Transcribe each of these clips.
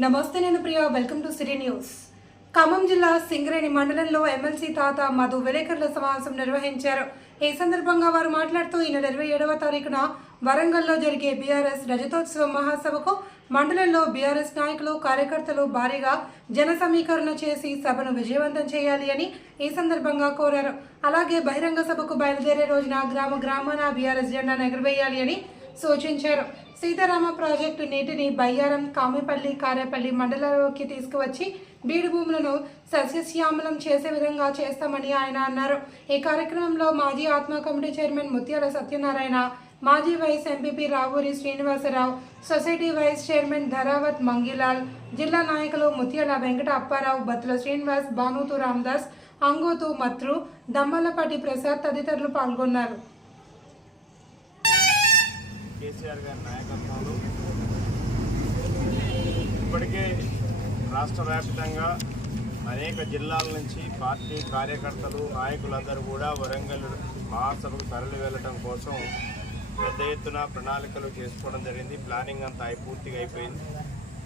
నమస్తే నేను Priya welcome to city news Khammam జిల్లా సింగరేణి మండలంలో ఎమ్మెల్సీ తాత మధు విలేకరుల సమావేశం నిర్వహించారు. ఈ సందర్భంగా వారు మాట్లాడుతూ ఈ నెల ఇరవై ఏడవ తారీఖున వరంగల్లో జరిగే బీఆర్ఎస్ రజతోత్సవ మహాసభకు మండలంలో బీఆర్ఎస్ నాయకులు కార్యకర్తలు భారీగా జన సమీకరణ చేసి సభను విజయవంతం చేయాలి అని ఈ సందర్భంగా కోరారు. అలాగే బహిరంగ సభకు బయలుదేరే రోజున గ్రామ గ్రామాన బీఆర్ఎస్ జెండాను ఎగురవేయాలి అని సూచించారు. సీతారామ ప్రాజెక్టు నీటిని బయ్యారం కామిపల్లి కారేపల్లి మండలాల్లోకి తీసుకువచ్చి బీడు భూములను సస్యశ్యామలం చేసే విధంగా చేస్తామని ఆయన అన్నారు. ఈ కార్యక్రమంలో మాజీ ఆత్మ కమిటీ చైర్మన్ ముత్యాల సత్యనారాయణ మాజీ vice MPP Ravuri Srinivasarao society vice chairman Dharavath Mangilal జిల్లా నాయకులు ముత్యాల వెంకట అప్పారావు బత్తుల శ్రీనివాస్ భానుతు రామదాస్ అంగోతు మత్రు దమ్మలపాటి ప్రసాద్ తదితరులు పాల్గొన్నారు. కేసీఆర్ గారి నాయకత్వంలో ఇప్పటికే రాష్ట్ర వ్యాప్తంగా అనేక జిల్లాల నుంచి పార్టీ కార్యకర్తలు నాయకులందరూ కూడా వరంగల్ మహాసభకు తరలి వెళ్ళడం కోసం పెద్ద ఎత్తున ప్రణాళికలు చేసుకోవడం జరిగింది. ప్లానింగ్ అంతా అయి పూర్తిగా అయిపోయింది.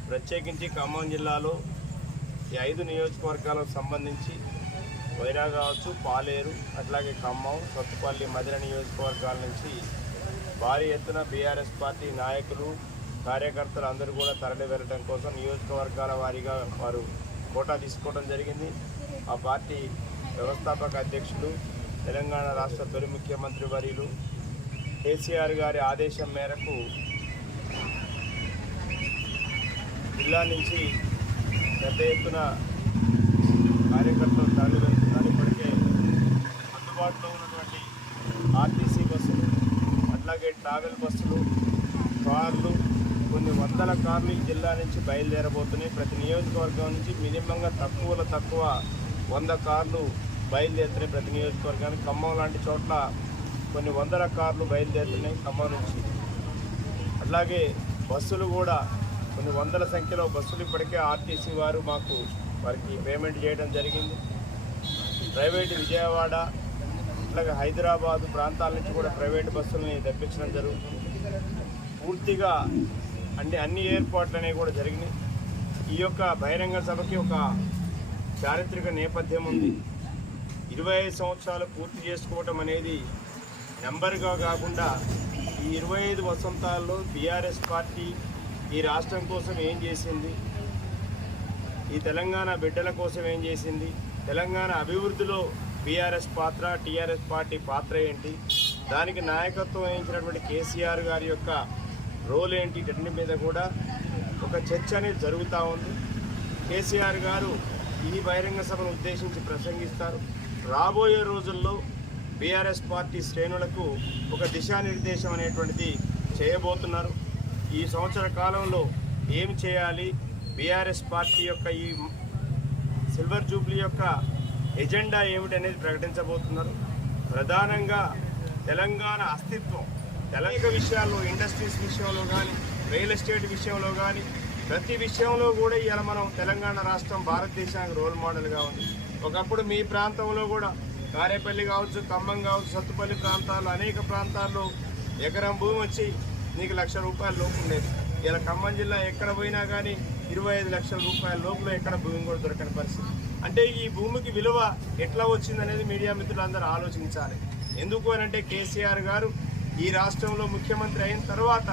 ప్రత్యేకించి ఖమ్మం జిల్లాలో ఈ ఐదు నియోజకవర్గాలకు సంబంధించి వైరా కావచ్చు పాలేరు అట్లాగే ఖమ్మం కొత్తపల్లి మదిర నియోజకవర్గాల నుంచి భారీ ఎత్తున బీఆర్ఎస్ పార్టీ నాయకులు కార్యకర్తలు అందరూ కూడా తరలి వెళ్ళడం కోసం నియోజకవర్గాల వారీగా వారు కోటా తీసుకోవడం జరిగింది. ఆ పార్టీ వ్యవస్థాపక అధ్యక్షులు తెలంగాణ రాష్ట్ర తొలి ముఖ్యమంత్రి వర్యులు కేసీఆర్ గారి ఆదేశం మేరకు జిల్లా నుంచి పెద్ద ఎత్తున కార్యకర్తలు తరలి వెళ్తున్నారు ఇప్పటికే అందుబాటులో ఉన్నటువంటి అట్లాగే ట్రావెల్ బస్సులు కార్లు కొన్ని వందల కార్లు ఈ జిల్లా నుంచి బయలుదేరబోతున్నాయి. ప్రతి నియోజకవర్గం నుంచి మినిమంగా తక్కువలో తక్కువ వంద కార్లు బయలుదేరుతున్నాయి ప్రతి నియోజకవర్గానికి. ఖమ్మం లాంటి చోట్ల కొన్ని వందల కార్లు బయలుదేరుతున్నాయి ఖమ్మం నుంచి. అట్లాగే బస్సులు కూడా కొన్ని వందల సంఖ్యలో బస్సులు ఇప్పటికే ఆర్టీసీ వారు మాకు వారికి పేమెంట్ చేయడం జరిగింది. ప్రైవేట్ విజయవాడ అట్లాగే హైదరాబాద్ ప్రాంతాల నుంచి కూడా ప్రైవేట్ బస్సులని తెప్పించడం జరుగుతుంది. పూర్తిగా అన్ని అన్ని ఏర్పాట్లు అనేవి కూడా జరిగినాయి. ఈ యొక్క బహిరంగ సభకి ఒక చారిత్రక నేపథ్యం ఉంది. ఇరవై ఐదు సంవత్సరాలు పూర్తి చేసుకోవటం అనేది నెంబర్గా కాకుండా ఈ ఇరవై ఐదు వసంతాల్లో బీఆర్ఎస్ పార్టీ ఈ రాష్ట్రం కోసం ఏం చేసింది? ఈ తెలంగాణ బిడ్డల కోసం ఏం చేసింది? తెలంగాణ అభివృద్ధిలో బీఆర్ఎస్ పాత్ర టీఆర్ఎస్ పార్టీ పాత్ర ఏంటి? దానికి నాయకత్వం వహించినటువంటి కేసీఆర్ గారి యొక్క రోల్ ఏంటి? వీటన్ని మీద కూడా ఒక చర్చ అనేది జరుగుతూ ఉంది. కేసీఆర్ గారు ఈ బహిరంగ సభను ఉద్దేశించి ప్రసంగిస్తారు. రాబోయే రోజుల్లో బీఆర్ఎస్ పార్టీ శ్రేణులకు ఒక దిశానిర్దేశం అనేటువంటిది చేయబోతున్నారు. ఈ సంవత్సర కాలంలో ఏం చేయాలి? బీఆర్ఎస్ పార్టీ యొక్క ఈ సిల్వర్ జూబ్లీ యొక్క ఎజెండా ఏమిటనేది ప్రకటించబోతున్నారు. ప్రధానంగా తెలంగాణ అస్తిత్వం. తెలంగాణ విషయాల్లో ఇండస్ట్రీస్ విషయంలో కానీ రియల్ ఎస్టేట్ విషయంలో కానీ ప్రతి విషయంలో కూడా ఇవాళ మనం తెలంగాణ రాష్ట్రం భారతదేశానికి రోల్ మోడల్గా ఉంది. ఒకప్పుడు మీ ప్రాంతంలో కూడా కారేపల్లి కావచ్చు ఖమ్మం కావచ్చు సత్తుపల్లి ప్రాంతాల్లో అనేక ప్రాంతాల్లో ఎకరం భూమి వచ్చి నీకు లక్ష రూపాయల లోపు ఉండేది. ఇలా ఖమ్మం జిల్లా ఎక్కడ పోయినా కానీ ఇరవై ఐదు లక్షల రూపాయల లోపల ఎక్కడ భూమి కూడా దొరకని పరిస్థితి. అంటే ఈ భూమికి విలువ ఎట్లా వచ్చిందనేది మీడియా మిత్రులందరూ ఆలోచించాలి. ఎందుకు అని అంటే కేసీఆర్ గారు ఈ రాష్ట్రంలో ముఖ్యమంత్రి అయిన తర్వాత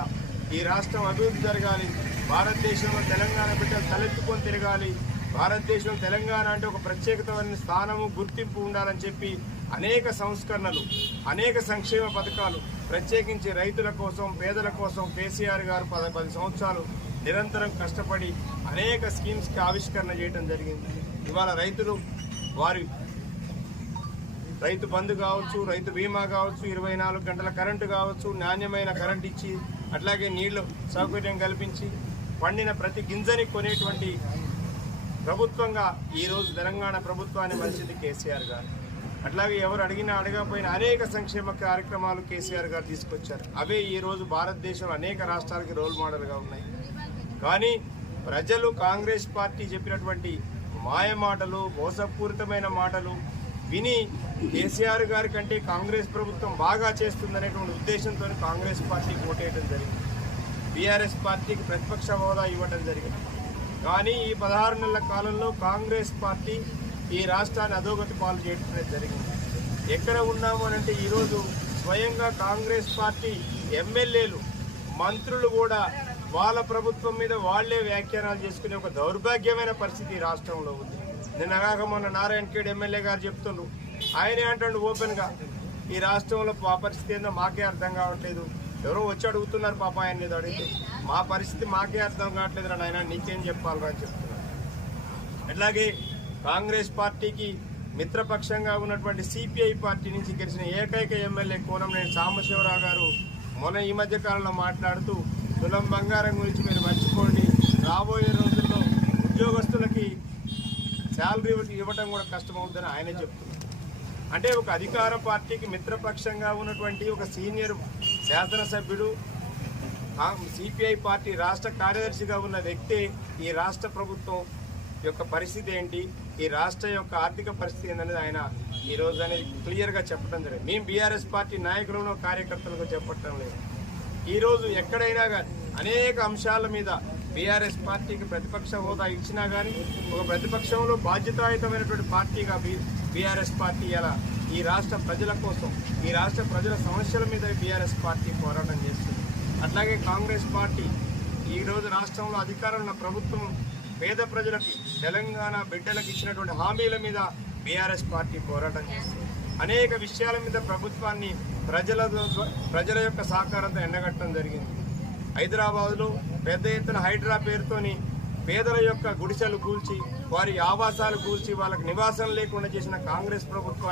ఈ రాష్ట్రం అభివృద్ధి జరగాలి. భారతదేశంలో తెలంగాణ బిడ్డలు తలెత్తుకొని తిరగాలి. భారతదేశంలో తెలంగాణ అంటే ఒక ప్రత్యేకతమైన స్థానము గుర్తింపు ఉండాలని చెప్పి అనేక సంస్కరణలు అనేక సంక్షేమ పథకాలు ప్రత్యేకించి రైతుల కోసం పేదల కోసం కేసీఆర్ గారు పద పది సంవత్సరాలు నిరంతరం కష్టపడి అనేక స్కీమ్స్కి ఆవిష్కరణ చేయడం జరిగింది. ఇవాళ రైతులు వారి రైతు బంధు కావచ్చు రైతు బీమా కావచ్చు ఇరవై నాలుగు గంటల కరెంటు కావచ్చు నాణ్యమైన కరెంట్ ఇచ్చి అట్లాగే నీళ్ళు సౌకర్యం కల్పించి పండిన ప్రతి గింజని కొనేటువంటి ప్రభుత్వంగా ఈరోజు తెలంగాణ ప్రభుత్వాన్ని మంచిది కేసీఆర్ గారు. అట్లాగే ఎవరు అడిగినా అడగకపోయినా అనేక సంక్షేమ కార్యక్రమాలు కేసీఆర్ గారు తీసుకొచ్చారు. అవే ఈరోజు భారతదేశంలో అనేక రాష్ట్రాలకి రోల్ మోడల్గా ఉన్నాయి. కానీ ప్రజలు కాంగ్రెస్ పార్టీ చెప్పినటువంటి మాయ మాటలు మోసపూరితమైన మాటలు విని కేసీఆర్ గారి కంటే కాంగ్రెస్ ప్రభుత్వం బాగా చేస్తుందనేటువంటి ఉద్దేశంతో కాంగ్రెస్ పార్టీకి ఓటేయడం జరిగింది. బీఆర్ఎస్ పార్టీకి ప్రతిపక్ష హోదా ఇవ్వడం జరిగింది. కానీ ఈ పదహారు నెలల కాలంలో కాంగ్రెస్ పార్టీ ఈ రాష్ట్రాన్ని అధోగతి పాలు చేయడం జరిగింది. ఎక్కడ ఉన్నాము అని అంటే ఈరోజు స్వయంగా కాంగ్రెస్ పార్టీ ఎమ్మెల్యేలు మంత్రులు కూడా వాళ్ళ ప్రభుత్వం మీద వాళ్ళే వ్యాఖ్యానాలు చేసుకునే ఒక దౌర్భాగ్యమైన పరిస్థితి రాష్ట్రంలో ఉంది. నిన్నగాక మొన్న నారాయణ ఖేడ్ ఎమ్మెల్యే గారు చెప్తుండ్రు. ఆయనే అంటాడు ఓపెన్గా ఈ రాష్ట్రంలో ఆ పరిస్థితి ఏందో మాకే అర్థం కావట్లేదు. ఎవరో వచ్చి అడుగుతున్నారు పాప ఆయన ఏదో అడిగితే. మా పరిస్థితి మాకే అర్థం కావట్లేదు రా నాయన నీకేం చెప్పాలరా అని చెప్తున్నారు. అట్లాగే కాంగ్రెస్ పార్టీకి మిత్రపక్షంగా ఉన్నటువంటి సిపిఐ పార్టీ నుంచి గెలిచిన ఏకైక ఎమ్మెల్యే కోనంనేని సాంబశివరావు గారు మొన్న ఈ మధ్య కాలంలో మాట్లాడుతూ తులం బంగారం గురించి మీరు మర్చిపోండి. రాబోయే రోజుల్లో ఉద్యోగస్తులకి శాలరీ ఇవ్వటం కూడా కష్టమవుతుందని ఆయనే చెప్తున్నారు. అంటే ఒక అధికార పార్టీకి మిత్రపక్షంగా ఉన్నటువంటి ఒక సీనియర్ శాసనసభ్యుడు సిపిఐ పార్టీ రాష్ట్ర కార్యదర్శిగా ఉన్న వ్యక్తి ఈ రాష్ట్ర ప్రభుత్వం యొక్క పరిస్థితి ఏంటి? ఈ రాష్ట్ర యొక్క ఆర్థిక పరిస్థితి ఏంటనేది ఆయన ఈ రోజు అనేది క్లియర్గా చెప్పడం జరిగింది. మేము బీఆర్ఎస్ పార్టీ నాయకులను కార్యకర్తలకు చెప్పడం లేదు. ఈరోజు ఎక్కడైనా కానీ అనేక అంశాల మీద బీఆర్ఎస్ పార్టీకి ప్రతిపక్ష హోదా ఇచ్చినా కానీ ఒక ప్రతిపక్షంలో బాధ్యతాయుతమైనటువంటి పార్టీగా బీ బీఆర్ఎస్ పార్టీ ఎలా ఈ రాష్ట్ర ప్రజల కోసం ఈ రాష్ట్ర ప్రజల సమస్యల మీద బీఆర్ఎస్ పార్టీ పోరాటం చేస్తుంది. అట్లాగే కాంగ్రెస్ పార్టీ ఈరోజు రాష్ట్రంలో అధికారంలో ఉన్న ప్రభుత్వం పేద ప్రజలకి తెలంగాణ బిడ్డలకు ఇచ్చినటువంటి హామీల మీద బీఆర్ఎస్ పార్టీ పోరాటం చేస్తుంది. అనేక విషయాల మీద ప్రభుత్వాన్ని ప్రజల ప్రజల యొక్క సహకారంతో ఎండగట్టడం జరిగింది. హైదరాబాదులో పెద్ద ఎత్తున హైడ్రా పేరుతోని పేదల యొక్క గుడిసెలు కూల్చి వారి ఆవాసాలు కూల్చి వాళ్ళకి నివాసం లేకుండా చేసిన కాంగ్రెస్ ప్రభుత్వాన్ని